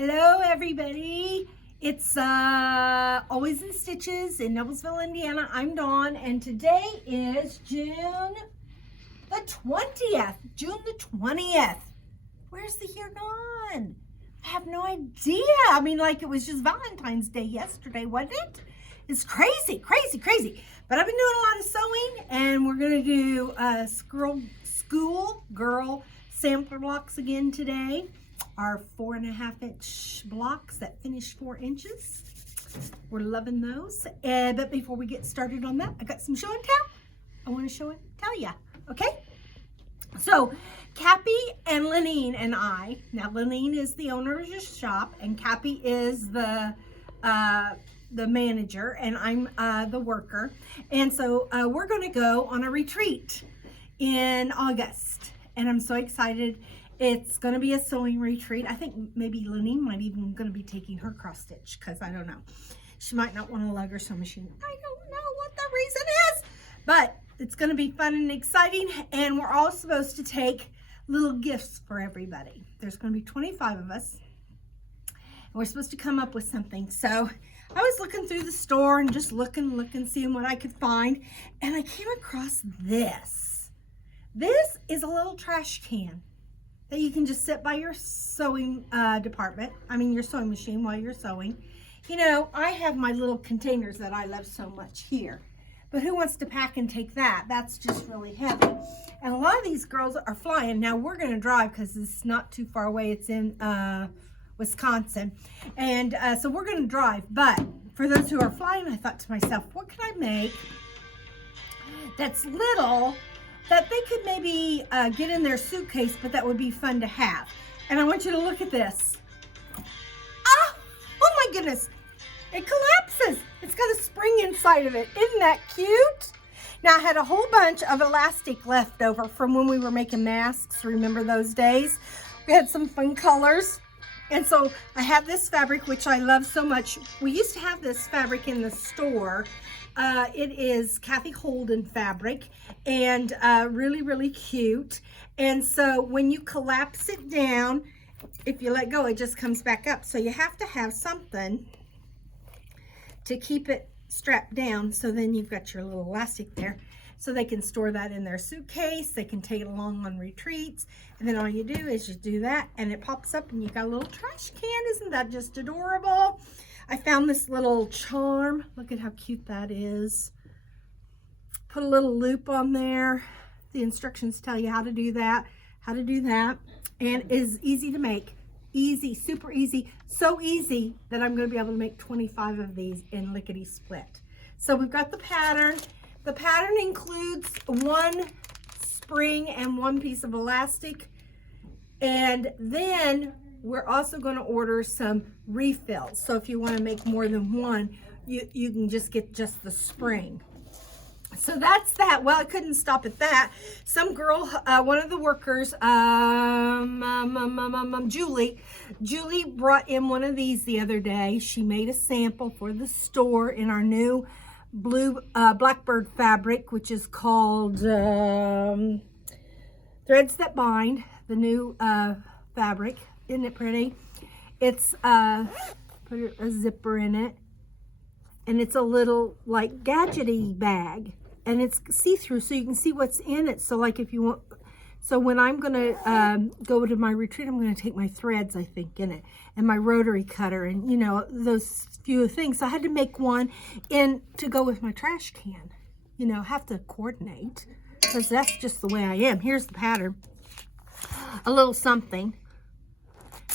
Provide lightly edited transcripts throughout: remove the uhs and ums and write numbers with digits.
Hello everybody. It's Always in Stitches in Noblesville, Indiana. I'm Dawn and today is June the 20th. June the 20th. Where's the year gone? I have no idea. I mean, like it was just Valentine's Day yesterday, wasn't it? It's crazy, crazy, crazy. But I've been doing a lot of sewing and we're going to do Schoolgirl sampler blocks again today. Our 4.5-inch blocks that finish 4 inches. We're loving those. But before we get started on that, I got some show and tell. I want to show and tell you. Okay? So, Cappy and Lenine and I, now Lenine is the owner of the shop and Cappy is the manager and I'm the worker. And so we're going to go on a retreat in August. And I'm so excited. It's going to be a sewing retreat. I think maybe Lenine might even going to be taking her cross stitch because I don't know. She might not want to lug her sewing machine. I don't know what the reason is, but it's going to be fun and exciting. And we're all supposed to take little gifts for everybody. There's going to be 25 of us. And we're supposed to come up with something. So I was looking through the store and just looking, seeing what I could find. And I came across this. This is a little trash can that you can just sit by your sewing your sewing machine while you're sewing. You know, I have my little containers that I love so much here, but who wants to pack and take that? That's just really heavy. And a lot of these girls are flying. Now we're gonna drive because it's not too far away. It's in Wisconsin. And so we're gonna drive, but for those who are flying, I thought to myself, what can I make that's little that they could maybe get in their suitcase, but that would be fun to have. And I want you to look at this. Oh my goodness, it collapses. It's got a spring inside of it. Isn't that cute? Now I had a whole bunch of elastic left over from when we were making masks. Remember those days? We had some fun colors. And so I have this fabric, which I love so much. We used to have this fabric in the store. It is Kathy Holden fabric and really, really cute. And so when you collapse it down, if you let go, it just comes back up. So you have to have something to keep it strapped down. So then you've got your little elastic there. So they can store that in their suitcase. They can take it along on retreats. And then all you do is just do that and it pops up and you got a little trash can. Isn't that just adorable? I found this little charm. Look at how cute that is. Put a little loop on there. The instructions tell you how to do that, and is easy to make. Easy, super easy. So easy that I'm going to be able to make 25 of these in lickety split. So we've got the pattern. The pattern includes one spring and one piece of elastic. And then we're also going to order some refills. So if you want to make more than one, you can just get just the spring. So that's that. Well, I couldn't stop at that. Some girl, one of the workers, Julie brought in one of these the other day. She made a sample for the store in our new blue blackbird fabric, which is called Threads That Bind, the new fabric. Isn't it pretty? It's put a zipper in it, and it's a little like gadgety bag, and it's see-through, so you can see what's in it. So like if you want, so when I'm gonna go to my retreat, I'm gonna take my threads, I think, in it, and my rotary cutter, and you know, those few things. So I had to make one in to go with my trash can. You know, have to coordinate because that's just the way I am. Here's the pattern. A little something.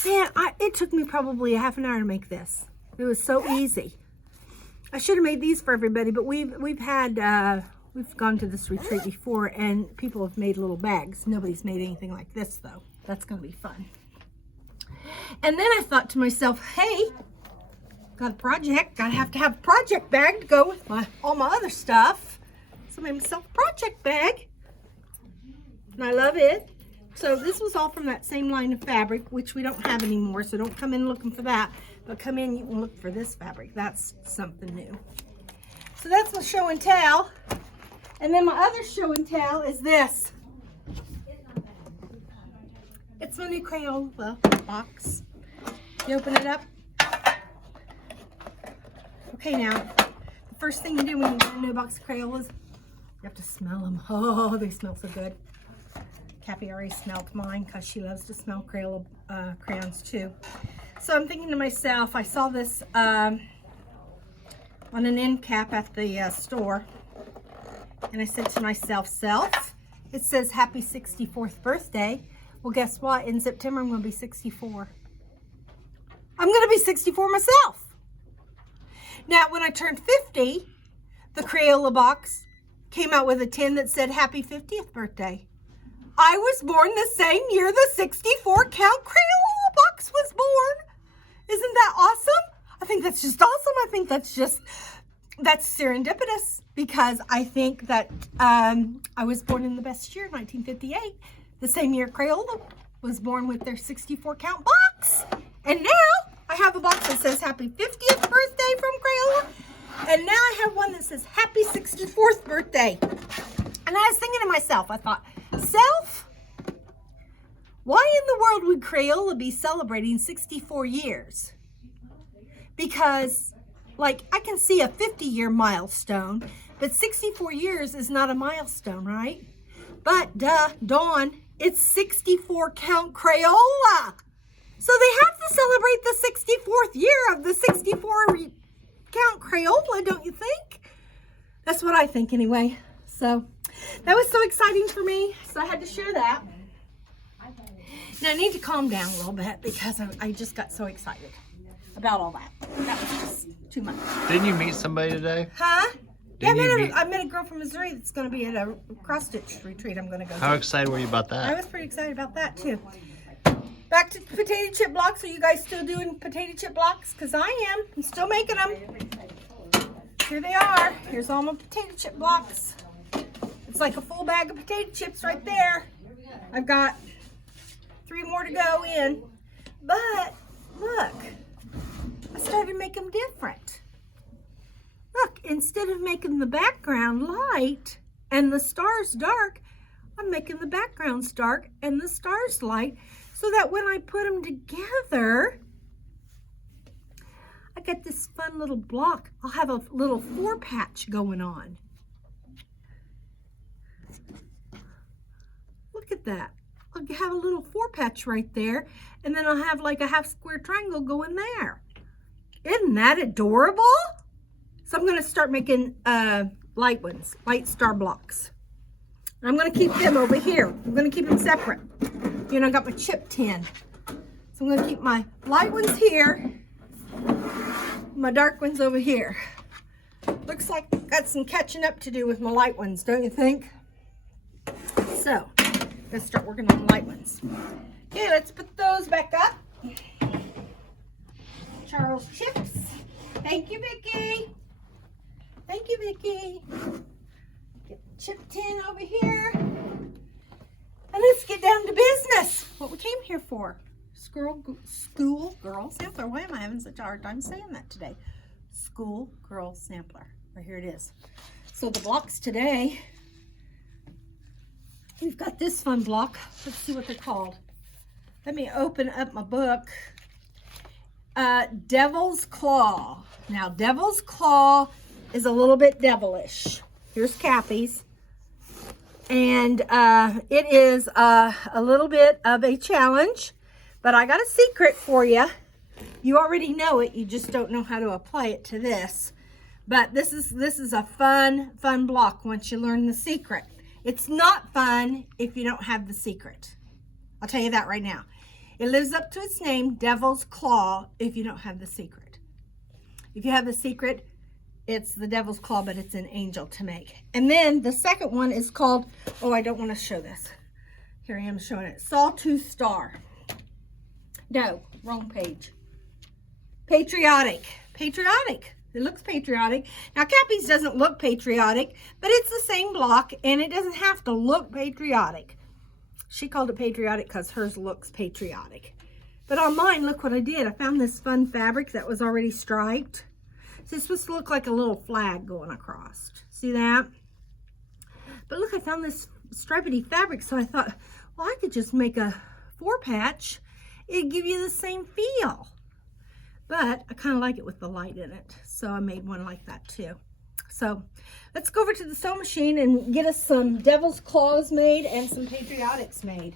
Man, it took me probably a half an hour to make this. It was so easy. I should have made these for everybody, but we've gone to this retreat before and people have made little bags. Nobody's made anything like this though. That's gonna be fun. And then I thought to myself, hey, got a project, gotta have to have a project bag to go with all my other stuff. So I made myself a project bag. And I love it. So this was all from that same line of fabric, which we don't have anymore, so don't come in looking for that, but come in, you can look for this fabric. That's something new. So that's my show and tell. And then my other show and tell is this. It's my new Crayola box. You open it up. Okay, now, the first thing you do when you get a new box of Crayolas, you have to smell them. Oh, they smell so good. Cappy already smelled mine because she loves to smell Crayola crayons too. So I'm thinking to myself, I saw this on an end cap at the store, and I said to myself, it says happy 64th birthday. Well, guess what? In September, I'm going to be 64. I'm going to be 64 myself. Now, when I turned 50, the Crayola box came out with a tin that said happy 50th birthday. I was born the same year the 64 count Crayola box was born. Isn't that awesome? I think that's just awesome. I think that's serendipitous, because I think that I was born in the best year, 1958, the same year Crayola was born with their 64 count box. And now I have a box that says happy 50th birthday from Crayola. And now I have one that says happy 64th birthday. And I was thinking to myself, I thought, why in the world would Crayola be celebrating 64 years? Because, like, I can see a 50-year milestone, but 64 years is not a milestone, right? But, Dawn, it's 64 count Crayola. So they have to celebrate the 64th year of the 64 count Crayola, don't you think? That's what I think anyway. So that was so exciting for me, so I had to share that. Now I need to calm down a little bit because I just got so excited about all that. That was just too much. Didn't you meet somebody today? Huh? Yeah, I met a girl from Missouri that's going to be at a cross-stitch retreat I'm going to go to. How excited were you about that? I was pretty excited about that too. Back to potato chip blocks. Are you guys still doing potato chip blocks? Because I am. I'm still making them. Here they are. Here's all my potato chip blocks. It's like a full bag of potato chips right there. I've got 3 more to go in. But look, I started making them different. Look, instead of making the background light and the stars dark, I'm making the backgrounds dark and the stars light, so that when I put them together, I get this fun little block. I'll have a little 4 patch going on. Look at that. I'll have a little 4 patch right there, and then I'll have like a half square triangle going there. Isn't that adorable? So I'm going to start making light ones, light star blocks. I'm going to keep them over here. I'm going to keep them separate. You know, I got my chip tin. So I'm going to keep my light ones here, my dark ones over here. Looks like I've got some catching up to do with my light ones, don't you think? So, let's start working on the light ones. Okay, let's put those back up. Charles chips. Thank you, Vicki. Thank you, Vicki. Get the chip tin over here. And let's get down to business. What we came here for. Schoolgirl sampler. Why am I having such a hard time saying that today? Schoolgirl sampler. Right here it is. So the blocks today, we've got this fun block. Let's see what they're called. Let me open up my book. Devil's Claw. Now, Devil's Claw is a little bit devilish. Here's Kathy's. And it is a little bit of a challenge, but I got a secret for you. You already know it, you just don't know how to apply it to this. But this is a fun block once you learn the secret. It's not fun if you don't have the secret. I'll tell you that right now. It lives up to its name, Devil's Claw, if you don't have the secret. If you have the secret, it's the Devil's Claw, but it's an angel to make. And then the second one is called, oh, I don't want to show this. Here I am showing it. Sawtooth Star. No, wrong page. Patriotic. Patriotic. It looks patriotic. Now, Cappy's doesn't look patriotic, but it's the same block, and it doesn't have to look patriotic. She called it patriotic because hers looks patriotic. But on mine, look what I did. I found this fun fabric that was already striped. So it's supposed to look like a little flag going across. See that? But look, I found this stripedy fabric, so I thought, well, I could just make a 4 patch. It'd give you the same feel. but I kind of like it with the light in it. So I made one like that too. So let's go over to the sewing machine and get us some devil's claws made and some patriotics made.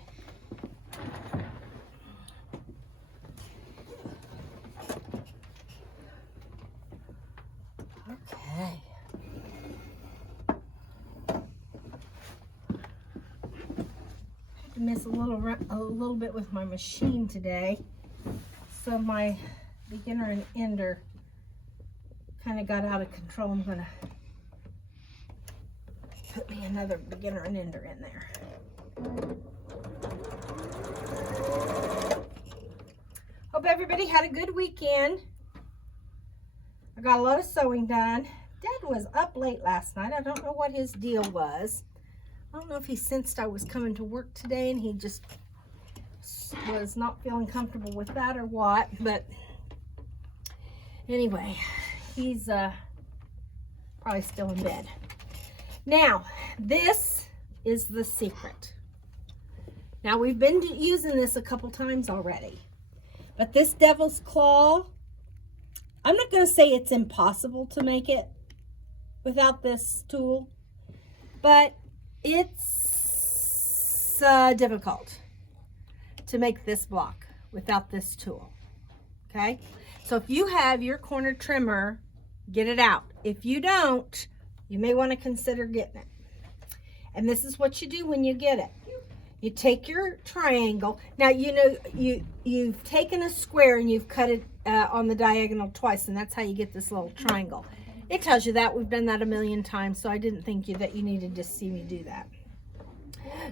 Okay. Miss a little bit with my machine today, so my beginner and ender kind of got out of control. I'm gonna put me another beginner and ender in there. Hope everybody had a good weekend. I got a lot of sewing done. Dad was up late last night. I don't know what his deal was. I don't know if he sensed I was coming to work today and he just was not feeling comfortable with that or what, but anyway, he's probably still in bed. Now, this is the secret. Now, we've been using this a couple times already, but this devil's claw, I'm not going to say it's impossible to make it without this tool, but it's difficult to make this block without this tool. Okay, so if you have your corner trimmer, get it out. If you don't, you may want to consider getting it. And this is what you do when you get it. You take your triangle. Now, you know, you've taken a square and you've cut it on the diagonal twice, and that's how you get this little triangle. It tells you that. We've done that a million times, so I didn't think that you needed to see me do that.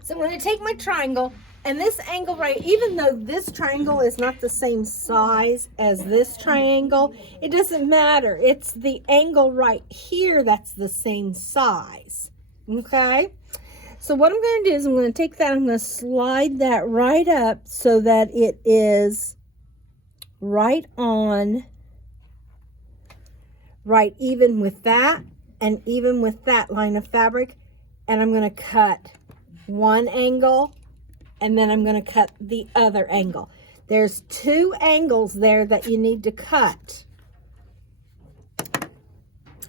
So I'm going to take my triangle, and this angle right, even though this triangle is not the same size as this triangle, it doesn't matter. It's the angle right here that's the same size. Okay? So what I'm going to do is I'm going to take that, I'm going to slide that right up so that it is right on, right even with that and even with that line of fabric. And I'm going to cut one angle and then I'm going to cut the other angle. There's two angles there that you need to cut.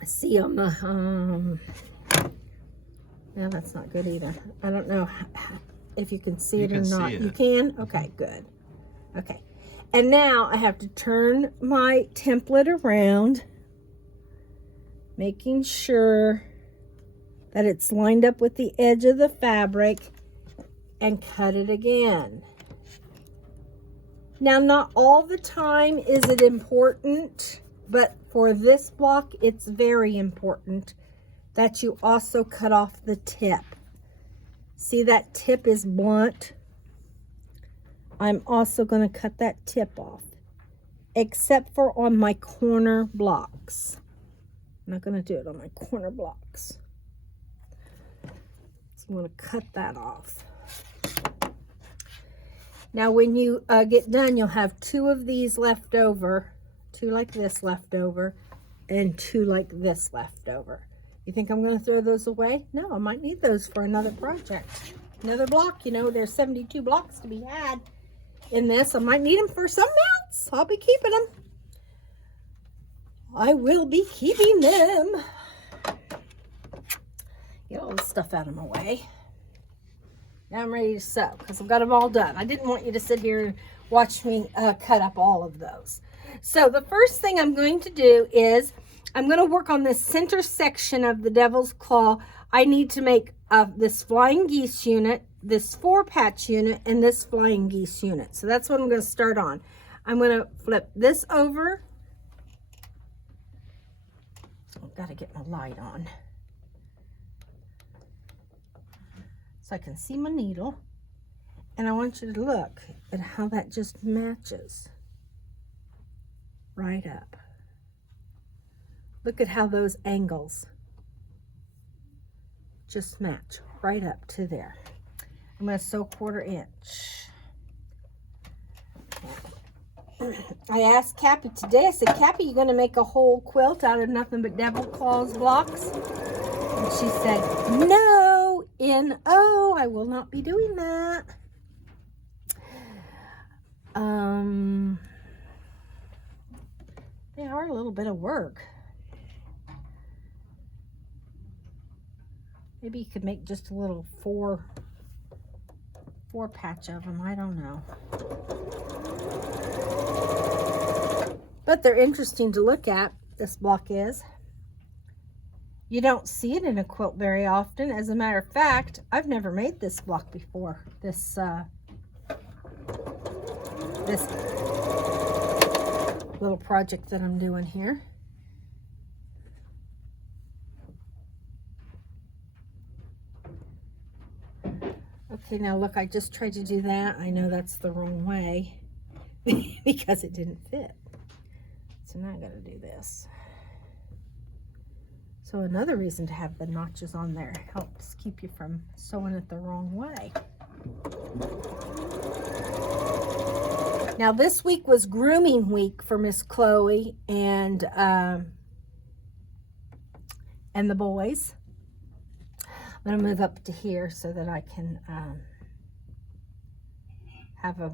See on the, no, that's not good either. I don't know if you can see it or not. You can? Okay, good. Okay. And now I have to turn my template around, making sure that it's lined up with the edge of the fabric, and cut it again. Now, not all the time is it important, but for this block, it's very important that you also cut off the tip. See, that tip is blunt. I'm also going to cut that tip off, except for on my corner blocks. I'm not going to do it on my corner blocks. So I'm going to cut that off. Now, when you get done, you'll have two of these left over, two like this left over, and two like this left over. You think I'm going to throw those away? No, I might need those for another project. Another block, you know, there's 72 blocks to be had in this. I might need them for something else. I'll be keeping them. I will be keeping them. Get all this stuff out of my way. Now I'm ready to sew because I've got them all done. I didn't want you to sit here and watch me cut up all of those. So the first thing I'm going to do is I'm going to work on this center section of the devil's claw. I need to make this flying geese unit, this 4-patch unit, and this flying geese unit. So that's what I'm going to start on. I'm going to flip this over. I've got to get my light on so I can see my needle. And I want you to look at how that just matches right up. Look at how those angles just match right up to there. I'm going to sew 1/4 inch. I asked Cappy today, I said, Cappy, you going to make a whole quilt out of nothing but devil claws blocks? And she said, no, N-O, I will not be doing that. They are a little bit of work. Maybe you could make just a little four patch of them. I don't know. But they're interesting to look at, this block is. You don't see it in a quilt very often. As a matter of fact, I've never made this block before. This little project that I'm doing here. Okay, now look, I just tried to do that. I know that's the wrong way because it didn't fit. So now I gotta do this. So another reason to have the notches on there helps keep you from sewing it the wrong way. Now this week was grooming week for Miss Chloe and the boys. I'm gonna move up to here so that I can have a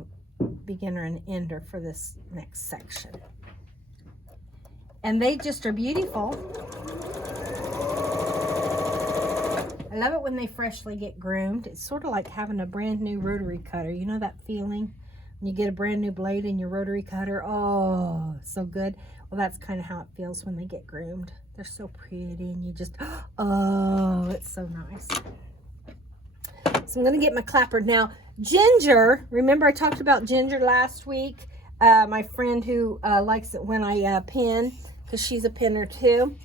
beginner and ender for this next section. And they just are beautiful. I love it when they freshly get groomed. It's sort of like having a brand new rotary cutter. You know that feeling when you get a brand new blade in your rotary cutter? Oh, so good. Well, that's kind of how it feels when they get groomed. They're so pretty and you just, oh, it's so nice. So I'm going to get my clapper. Now, Ginger, remember I talked about Ginger last week? My friend who likes it when I pin, because she's a pinner too.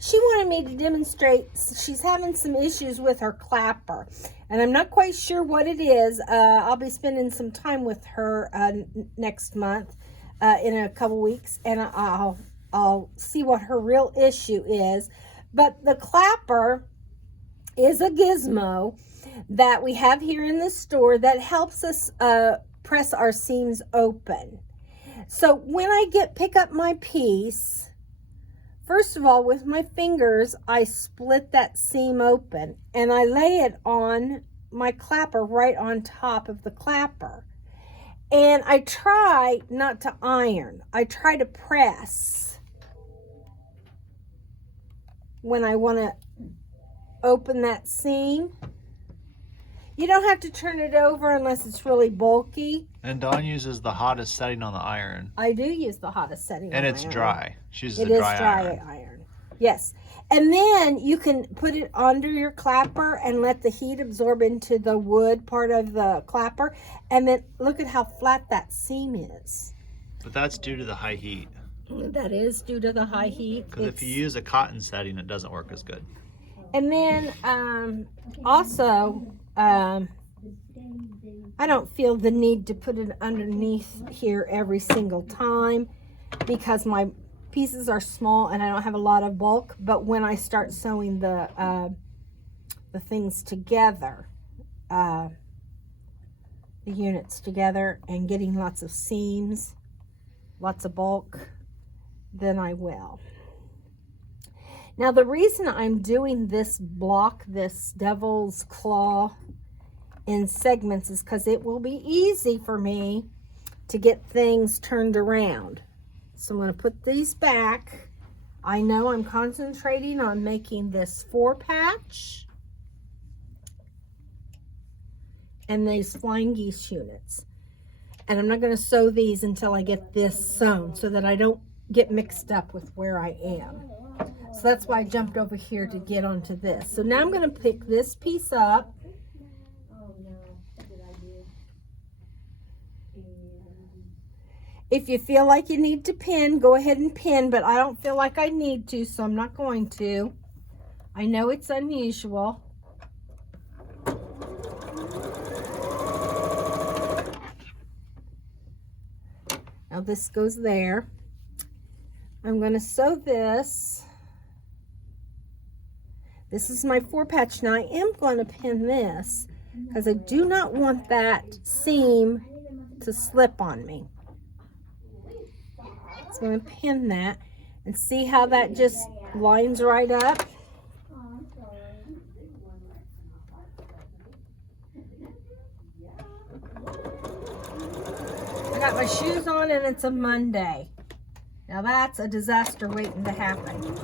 She wanted me to demonstrate, she's having some issues with her clapper. And I'm not quite sure what it is. I'll be spending some time with her next month, in a couple weeks. And I'll see what her real issue is. But the clapper is a gizmo that we have here in the store that helps us press our seams open. So when I pick up my piece, first of all, with my fingers, I split that seam open and I lay it on my clapper right on top of the clapper. And I try not to iron. I try to press when I want to open that seam. You don't have to turn it over unless it's really bulky. And Dawn uses the hottest setting on the iron. I do use the hottest setting and on it's my dry. iron. She uses a dry iron. Yes. And then you can put it under your clapper and let the heat absorb into the wood part of the clapper. And then look at how flat that seam is. But that's due to the high heat. That is due to the high heat. Because if you use a cotton setting, it doesn't work as good. And then also, I don't feel the need to put it underneath here every single time because my pieces are small and I don't have a lot of bulk. But when I start sewing the things together, the units together and getting lots of seams, lots of bulk, then I will. Now the reason I'm doing this block, this devil's claw in segments, is because it will be easy for me to get things turned around. So I'm going to put these back. I know I'm concentrating on making this 4-patch and these flying geese units. And I'm not going to sew these until I get this sewn so that I don't get mixed up with where I am. So that's why I jumped over here to get onto this. So now I'm going to pick this piece up. If you feel like you need to pin, go ahead and pin, but I don't feel like I need to, so I'm not going to. I know it's unusual. Now this goes there. I'm going to sew this. This is my 4-patch. Now I am going to pin this because I do not want that seam to slip on me. So I'm going to pin that and see how that just lines right up. I got my shoes on and it's a Monday. Now that's a disaster waiting to happen. I'm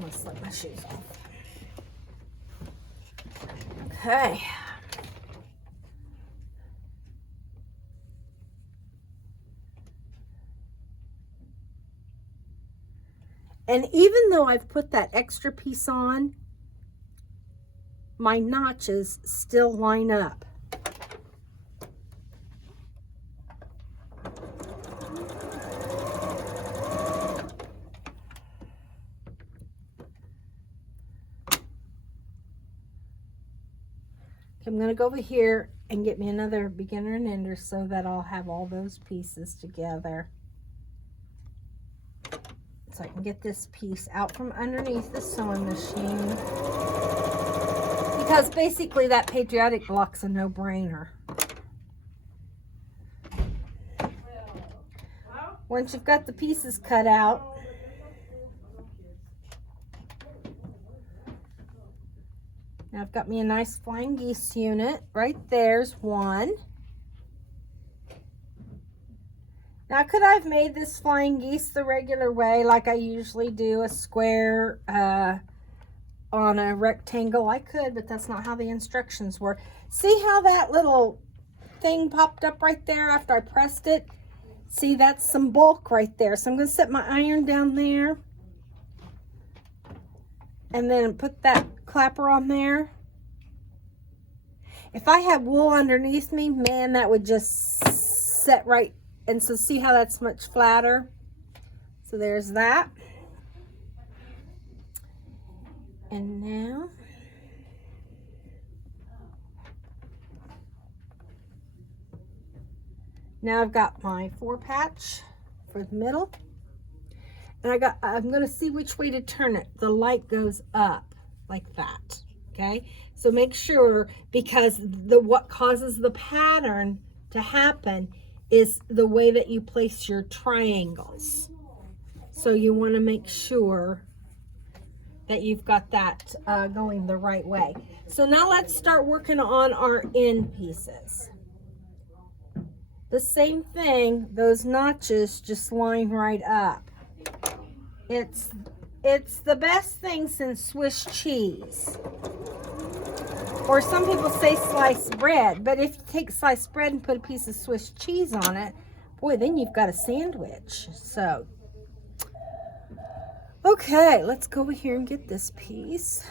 gonna slip my shoes off. Okay. And even though I've put that extra piece on, my notches still line up. I'm going to go over here and get me another beginner and ender so that I'll have all those pieces together. So I can get this piece out from underneath the sewing machine. Because basically that Patriotic block's a no-brainer. Once you've got the pieces cut out, now I've got me a nice flying geese unit. Right there's one. Now, could I have made this flying geese the regular way, like I usually do, a square on a rectangle? I could, but that's not how the instructions were. See how that little thing popped up right there after I pressed it? See, that's some bulk right there. So I'm going to set my iron down there. And then put that clapper on there. If I had wool underneath me, man, that would just set right. And so see how that's much flatter? So there's that. And now I've got my 4 patch for the middle. And I'm going to see which way to turn it. The light goes up like that. Okay? So make sure, because what causes the pattern to happen is the way that you place your triangles. So you want to make sure that you've got that going the right way. So now let's start working on our end pieces. The same thing, those notches just line right up. It's the best thing since Swiss cheese. Or some people say sliced bread, but if you take sliced bread and put a piece of Swiss cheese on it, boy, then you've got a sandwich. So, okay, let's go over here and get this piece.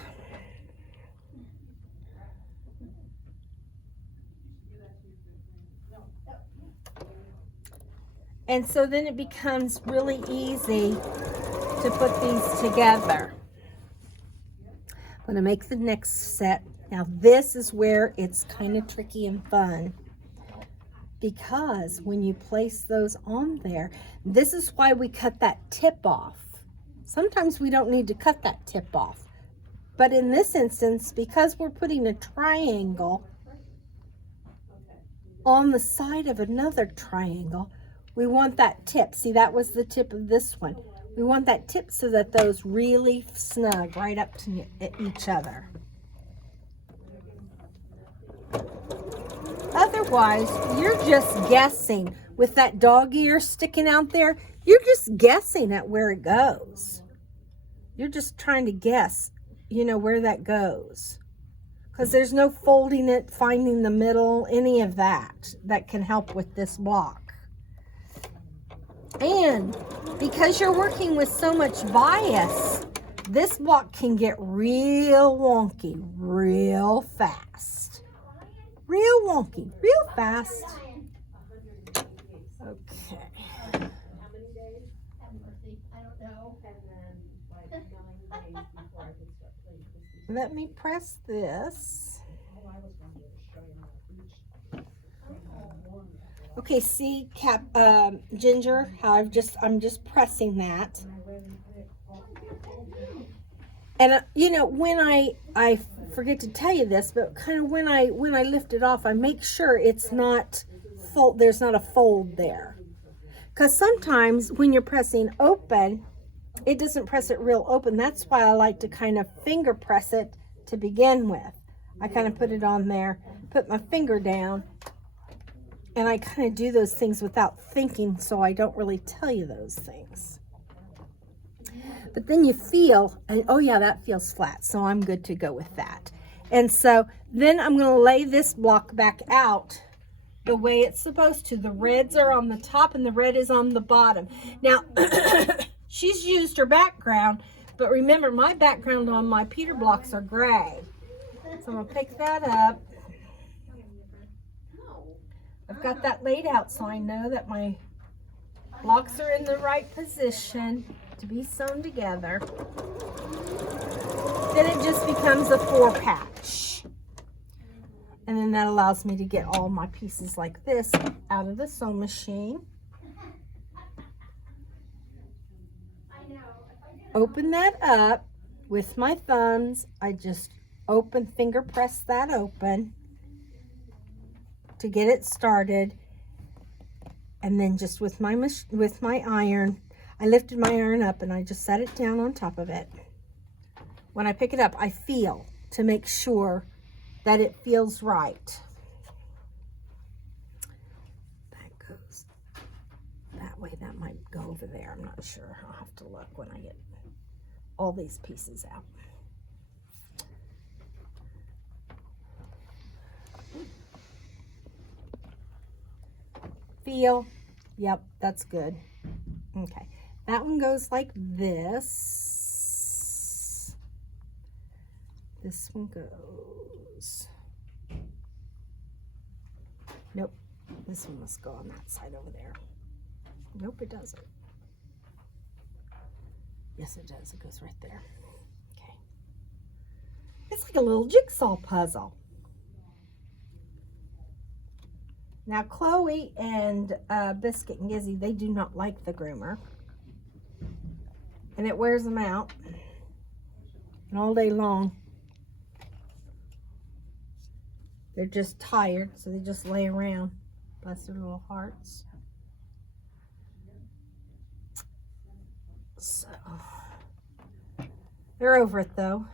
And so then it becomes really easy to put these together. I'm going to make the next set. Now this is where it's kind of tricky and fun, because when you place those on there, this is why we cut that tip off. Sometimes we don't need to cut that tip off, but in this instance, because we're putting a triangle on the side of another triangle, we want that tip. See, that was the tip of this one. We want that tip so that those really snug right up to each other. Otherwise, you're just guessing with that dog ear sticking out there. You're just guessing at where it goes. You're just trying to guess, you know, where that goes. Because there's no folding it, finding the middle, any of that can help with this block. And because you're working with so much bias, this block can get real wonky real fast. Real wonky, real fast. Okay. Let me press this. Okay, see, Ginger, how I'm just pressing that. And you know, when I forget to tell you this, but kind of when I lift it off, I make sure it's not there's not a fold there. Because sometimes when you're pressing open, it doesn't press it real open. That's why I like to kind of finger press it to begin with. I kind of put it on there, put my finger down, And I kind of do those things without thinking, so I don't really tell you those things. But then you feel, and oh yeah, that feels flat, so I'm good to go with that. And so then I'm going to lay this block back out the way it's supposed to. The reds are on the top and the red is on the bottom. Now, she's used her background, but remember my background on my Peter blocks are gray. So I'm going to pick that up. I've got that laid out so I know that my blocks are in the right position to be sewn together. Then it just becomes a 4-patch. And then that allows me to get all my pieces like this out of the sewing machine. Open that up with my thumbs. I just finger press that open to get it started. And then just with my iron, I lifted my iron up and I just set it down on top of it. When I pick it up, I feel to make sure that it feels right. That goes that way. That might go over there. I'm not sure. I'll have to look when I get all these pieces out. Feel. Yep, that's good. Okay. That one goes like this. This one goes. Nope. This one must go on that side over there. Nope, it doesn't. Yes, it does. It goes right there. Okay. It's like a little jigsaw puzzle. Now, Chloe and Biscuit and Gizzy, they do not like the groomer. And it wears them out. And all day long, they're just tired, so they just lay around. Bless their little hearts. So, they're over it, though.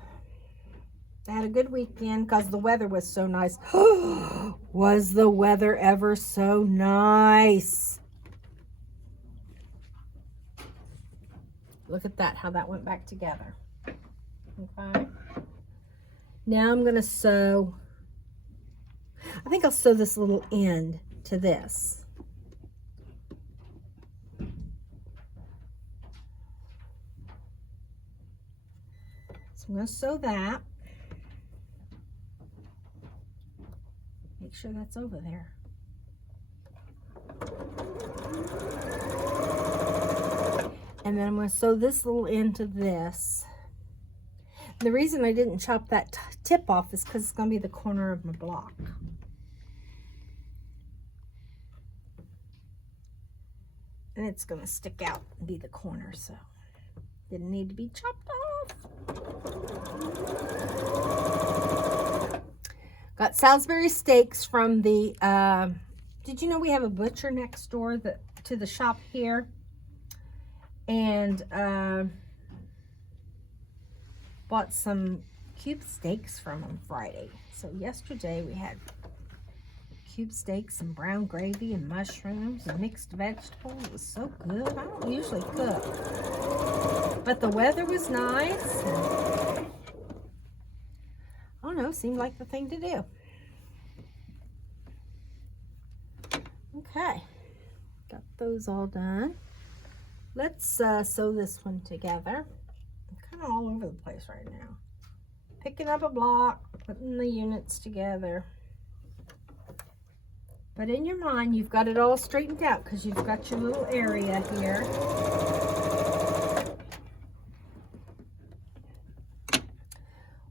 They had a good weekend because the weather was so nice. Was the weather ever so nice? Look at that, how that went back together. Okay. Now I'm going to sew. I think I'll sew this little end to this. So I'm going to sew that. Make sure that's over there. And then I'm going to sew this little end to this. The reason I didn't chop that tip off is because it's going to be the corner of my block. And it's going to stick out and be the corner, so didn't need to be chopped off. Got Salisbury steaks from the, did you know we have a butcher next door to the shop here? And bought some cube steaks from them Friday. So yesterday we had cube steaks and brown gravy and mushrooms and mixed vegetables. It was so good. I don't usually cook. But the weather was nice. And, I don't know, seemed like the thing to do. Okay, got those all done. Let's sew this one together. I'm kind of all over the place right now. Picking up a block, putting the units together. But in your mind, you've got it all straightened out because you've got your little area here.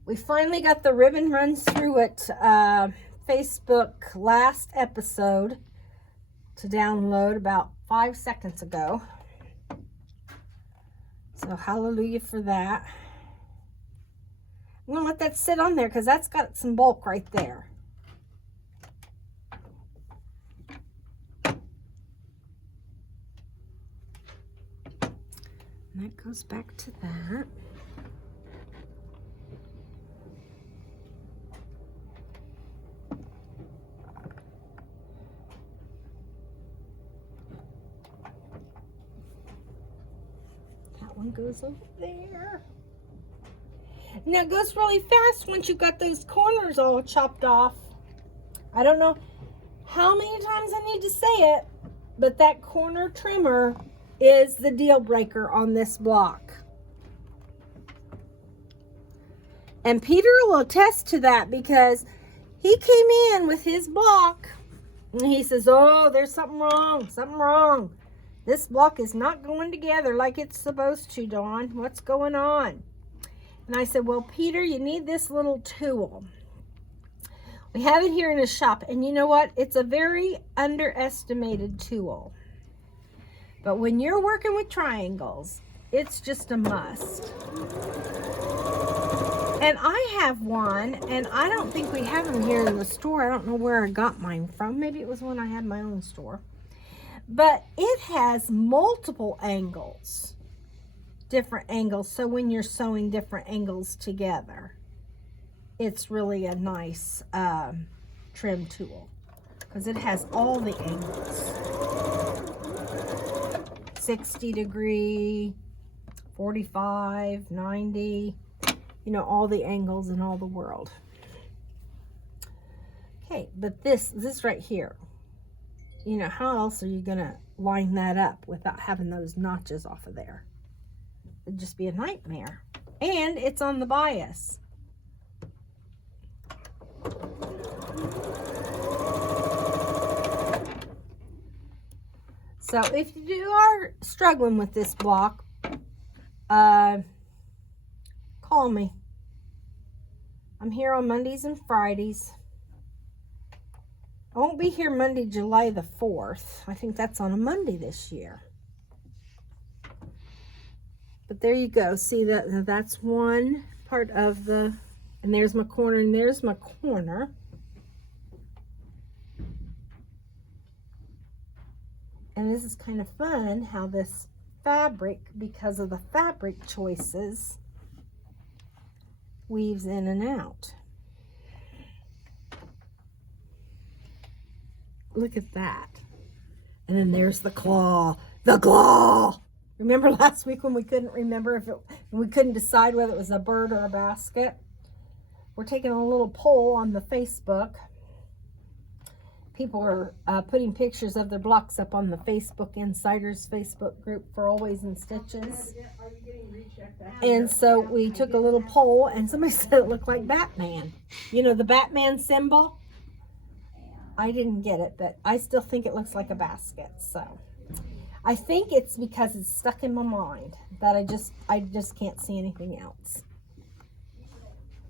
We finally got the ribbon runs through it Facebook last episode to download about 5 seconds ago. So hallelujah for that. I'm going to let that sit on there because that's got some bulk right there. And that goes back to that. one goes over there. Now it goes really fast once you've got those corners all chopped off. I don't know how many times I need to say it, but that corner trimmer is the deal breaker on this block. And Peter will attest to that because he came in with his block and he says, oh, there's something wrong. This block is not going together like it's supposed to, Dawn. What's going on? And I said, well, Peter, you need this little tool. We have it here in the shop, and you know what? It's a very underestimated tool. But when you're working with triangles, it's just a must. And I have one, and I don't think we have them here in the store. I don't know where I got mine from. Maybe it was when I had my own store. But it has multiple angles, different angles. So when you're sewing different angles together, it's really a nice trim tool because it has all the angles. 60 degree, 45, 90, you know, all the angles in all the world. Okay, but this right here, you know, how else are you gonna line that up without having those notches off of there? It'd just be a nightmare. And it's on the bias. So if you are struggling with this block, call me. I'm here on Mondays and Fridays. I won't be here Monday, July the 4th. I think that's on a Monday this year. But there you go. See, that's one part of the, and there's my corner, and there's my corner. And this is kind of fun how this fabric, because of the fabric choices, weaves in and out. Look at that. And then there's the claw. The claw! Remember last week when we couldn't remember we couldn't decide whether it was a bird or a basket? We're taking a little poll on the Facebook. People are putting pictures of their blocks up on the Facebook Insiders Facebook group for Always in Stitches. And so we took a little poll, and somebody said it looked like Batman. You know, the Batman symbol? I didn't get it, but I still think it looks like a basket. So I think it's because it's stuck in my mind that I just can't see anything else.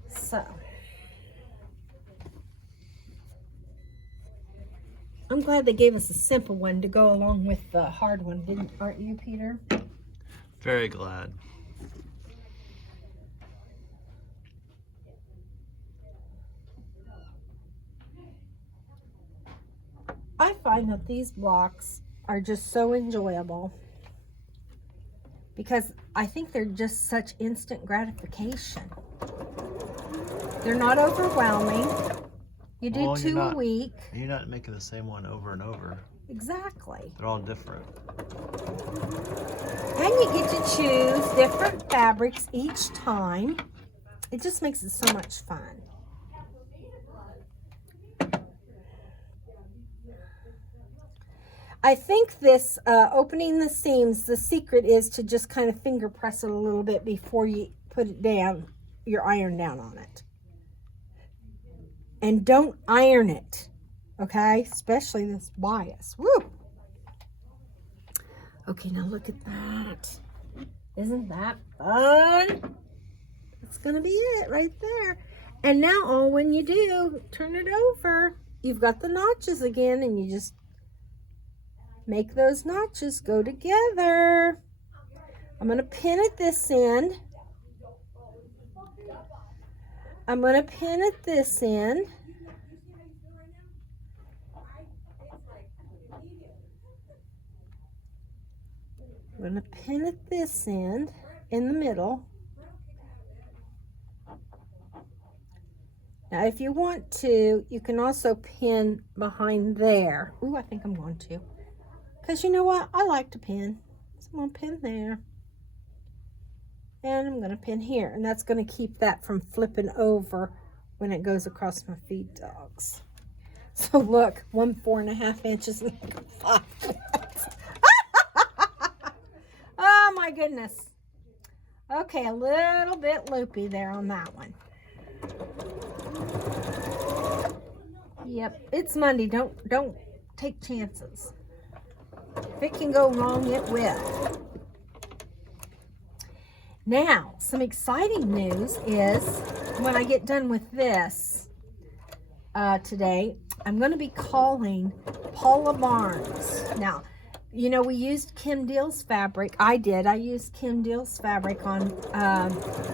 So I'm glad they gave us a simple one to go along with the hard one, aren't you, Peter? Very glad. I find that these blocks are just so enjoyable because I think they're just such instant gratification. They're not overwhelming. You do two a week. You're not making the same one over and over. Exactly. They're all different. And you get to choose different fabrics each time. It just makes it so much fun. I think this opening the seams, the secret is to just kind of finger press it a little bit before you put it down, your iron down on it. And don't iron it, okay? Especially this bias. Woo! Okay, now look at that. Isn't that fun? That's gonna be it right there. And now all when you do, turn it over, you've got the notches again, and you just make those notches go together. I'm going to pin at this end. I'm going to pin at this end. I'm going to pin at this end in the middle. Now, if you want to, you can also pin behind there. Ooh, I think I'm going to. Because you know what? I like to pin. So I'm going to pin there. And I'm going to pin here. And that's going to keep that from flipping over when it goes across my feed dogs. So look, 1 4.5 inches. And 5 Oh my goodness. Okay, a little bit loopy there on that one. Yep, it's Monday. Don't take chances. If it can go wrong, it will. Now, some exciting news is when I get done with this today, I'm going to be calling Paula Barnes. Now, you know, we used Kim Deal's fabric. I used Kim Deal's fabric on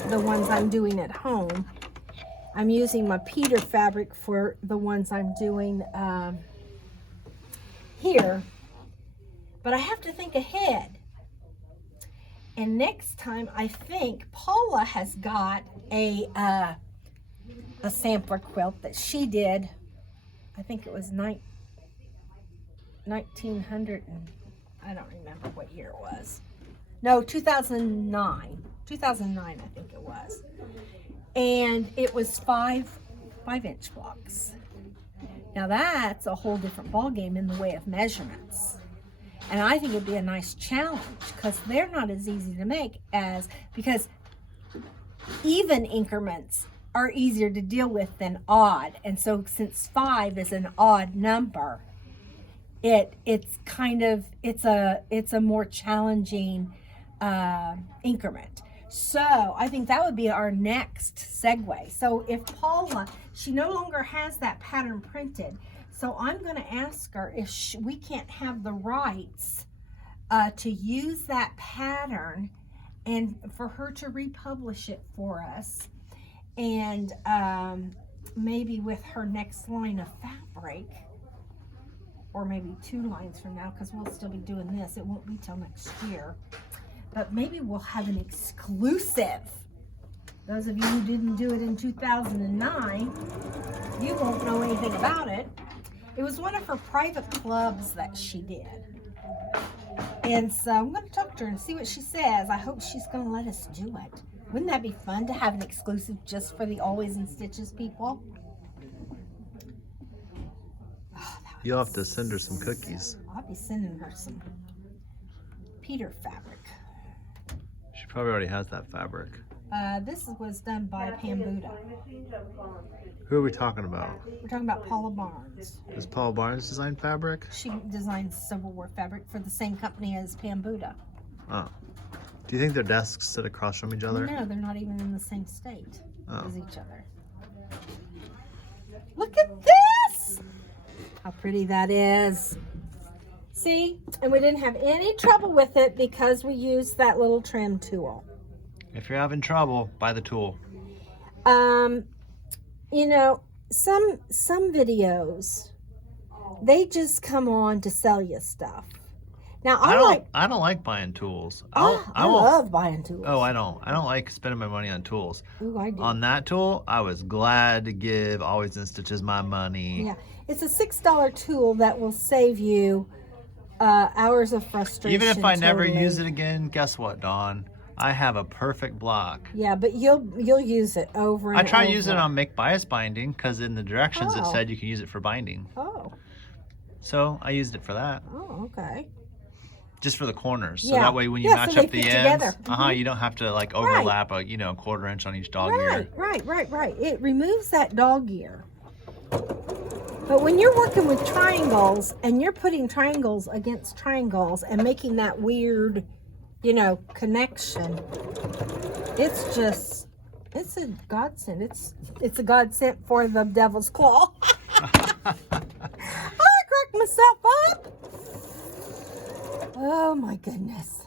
the ones I'm doing at home. I'm using my Peter fabric for the ones I'm doing here. But I have to think ahead. And next time, I think Paula has got a sampler quilt that she did. I think it was 1900 and I don't remember what year it was. No, 2009. 2009, I think it was. And it was 5-inch blocks. Now that's a whole different ballgame in the way of measurements. And I think it'd be a nice challenge because they're not as easy to make because even increments are easier to deal with than odd. And so since 5 is an odd number, it's a more challenging increment. So I think that would be our next segue. So if Paula, she no longer has that pattern printed, so I'm going to ask her if we can't have the rights to use that pattern and for her to republish it for us. And maybe with her next line of fabric, or maybe 2 lines from now, because we'll still be doing this. It won't be till next year. But maybe we'll have an exclusive. Those of you who didn't do it in 2009, you won't know anything about it. It was one of her private clubs that she did. And so I'm going to talk to her and see what she says. I hope she's going to let us do it. Wouldn't that be fun to have an exclusive just for the Always in Stitches people? Oh, You'll have to send her some cookies. I'll be sending her some Peter fabric. She probably already has that fabric. This was done by Pambuda. Who are we talking about? We're talking about Paula Barnes. Does Paula Barnes design fabric? She designs silverware fabric for the same company as Pambuda. Oh. Do you think their desks sit across from each other? No, they're not even in the same state as each other. Look at this! How pretty that is. See? And we didn't have any trouble with it because we used that little trim tool. If you're having trouble, buy the tool. You know, some videos, they just come on to sell you stuff. Now I don't like buying tools. I love buying tools. Oh, I don't like spending my money on tools. Ooh, I do. On that tool, I was glad to give Always in Stitches my money. Yeah, it's a $6 tool that will save you hours of frustration. Even if I never use it again, guess what, Dawn? I have a perfect block. Yeah, but you'll use it over and over. I try to use it on make bias binding because in the directions it said you can use it for binding. Oh. So I used it for that. Oh, okay. Just for the corners, so Yeah. that way when you Yeah, match so up they the fit ends, together. you don't have to like overlap a 1/4 inch on each dog ear. Right. It removes that dog ear. But when you're working with triangles and you're putting triangles against triangles and making that weird, connection, it's a godsend. It's a godsend for the devil's claw. I cracked myself up. Oh my goodness.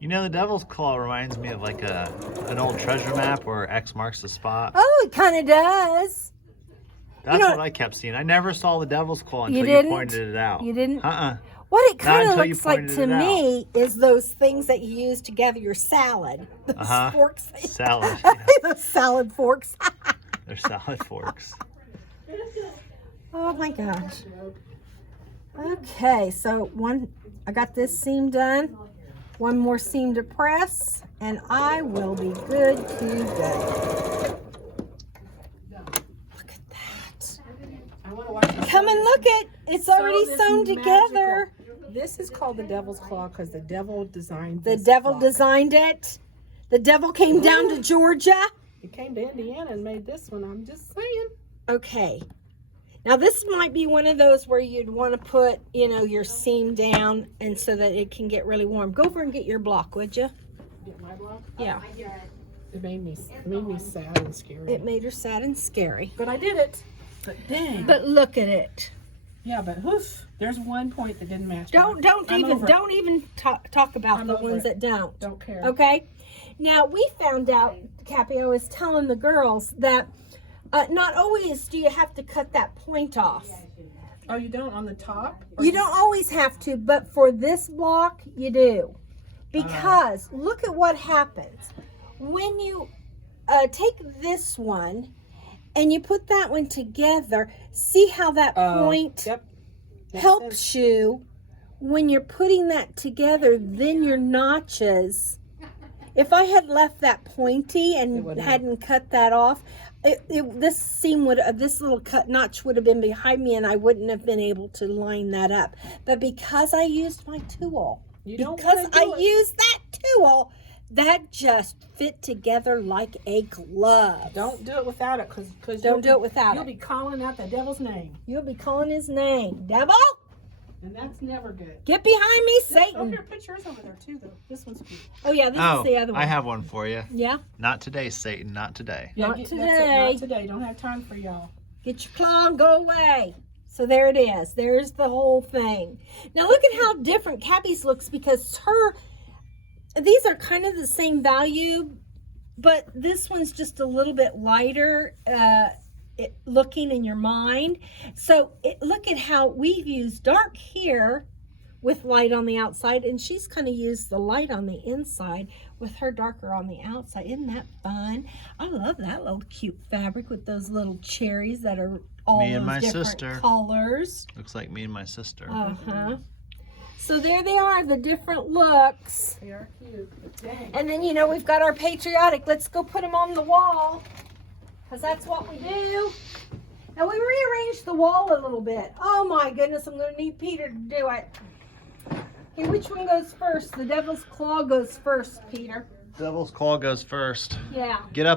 The devil's claw reminds me of like an old treasure map where X marks the spot. Oh, it kind of does. That's what I kept seeing. I never saw the devil's claw until you pointed it out. You didn't? Uh-uh. What it kind of until you looks like pointed to it out. me is those things that you use to gather your salad. Those forks. Salad. Yeah. Those salad forks. They're salad forks. Oh my gosh. Okay, so I got this seam done. One more seam to press, and I will be good to go. Look at that. I want to watch you Come sew and this. look at it's already Sew this sewn together. magical- This is called the devil's claw because the devil designed The this devil clock. designed it. The devil came down to Georgia. He came to Indiana and made this one. I'm just saying. Okay. Now this might be one of those where you'd want to put, you know, your seam down and so that it can get really warm. Go over and get your block, would you? Get my block. Yeah. It made me sad and scary. It made her sad and scary. But I did it. But dang. But look at it. Yeah, but oof, there's one point that didn't match. Don't I'm over it. even talk about I'm the over ones it. that don't. Don't care. Okay. Now we found out, Cappy, I was telling the girls that not always do you have to cut that point off. Oh, you don't on the top? Or You don't always have to, but for this block, you do. Because look at what happens. When you take this one and you put that one together, see how that point Yep. Makes helps sense. you when you're putting that together, then your notches. If I had left that pointy It and wouldn't hadn't cut that off, this seam would, this little cut notch would have been behind me, and I wouldn't have been able to line that up. But because I used my tool, because I used that tool, that just fit together like a glove. Don't do it without it, because Don't do it without You'll it. be calling out the devil's name, You'll be calling his name, devil. and that's never good. Get behind me, Oh, Satan. here, put yours over there too, though. This one's cute. Oh yeah, this Oh, is the other one. I have one for you. Yeah. Not today, Satan. Not today. Not that's today. it, not today. Don't have time for y'all. Get your claw and go away. So there it is. There's the whole thing. Now look at how different Cappy's looks, because these are kind of the same value, but this one's just a little bit lighter looking in your mind. So look at how we've used dark here with light on the outside, and she's kind of used the light on the inside with her darker on the outside. Isn't that fun? I love that little cute fabric with those little cherries that are all Me and those my different sister. colors. Looks like me and my sister. Uh-huh. So there they are, the different looks. They are cute. But dang. And then, you know, we've got our patriotic. Let's go put them on the wall, because that's what we do. Now, we rearranged the wall a little bit. Oh, my goodness, I'm going to need Peter to do it. Here, which one goes first? The devil's claw goes first, Peter. Devil's claw goes first. Yeah. Get up